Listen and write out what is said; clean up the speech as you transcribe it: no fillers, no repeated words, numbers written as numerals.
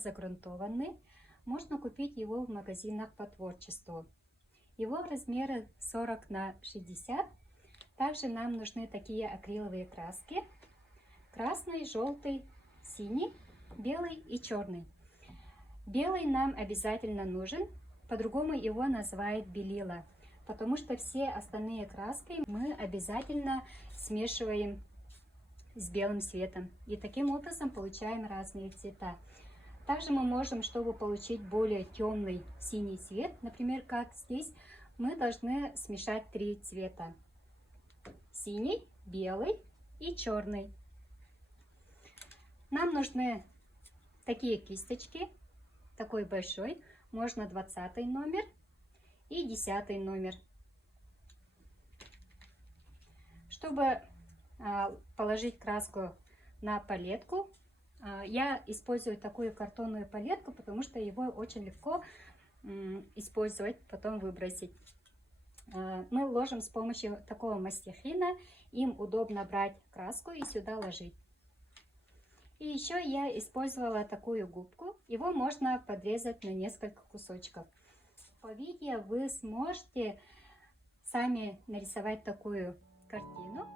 загрунтованный. Можно купить его в магазинах по творчеству. Его размеры 40 на 60. Также нам нужны такие акриловые краски. Красный, желтый, синий, белый и черный. Белый нам обязательно нужен, по-другому его называют белила, потому что все остальные краски мы обязательно смешиваем с белым цветом. И таким образом получаем разные цвета. Также мы можем, чтобы получить более темный синий цвет, например, как здесь, мы должны смешать 3 цвета. Синий, белый и черный. Нам нужны такие кисточки, такой большой, можно 20 номер и 10 номер. Чтобы положить краску на палетку, я использую такую картонную палетку, потому что его очень легко использовать, потом выбросить. Мы ложим с помощью такого мастихина, им удобно брать краску и сюда ложить. И еще я использовала такую губку, его можно подрезать на несколько кусочков. По видео вы сможете сами нарисовать такую картину.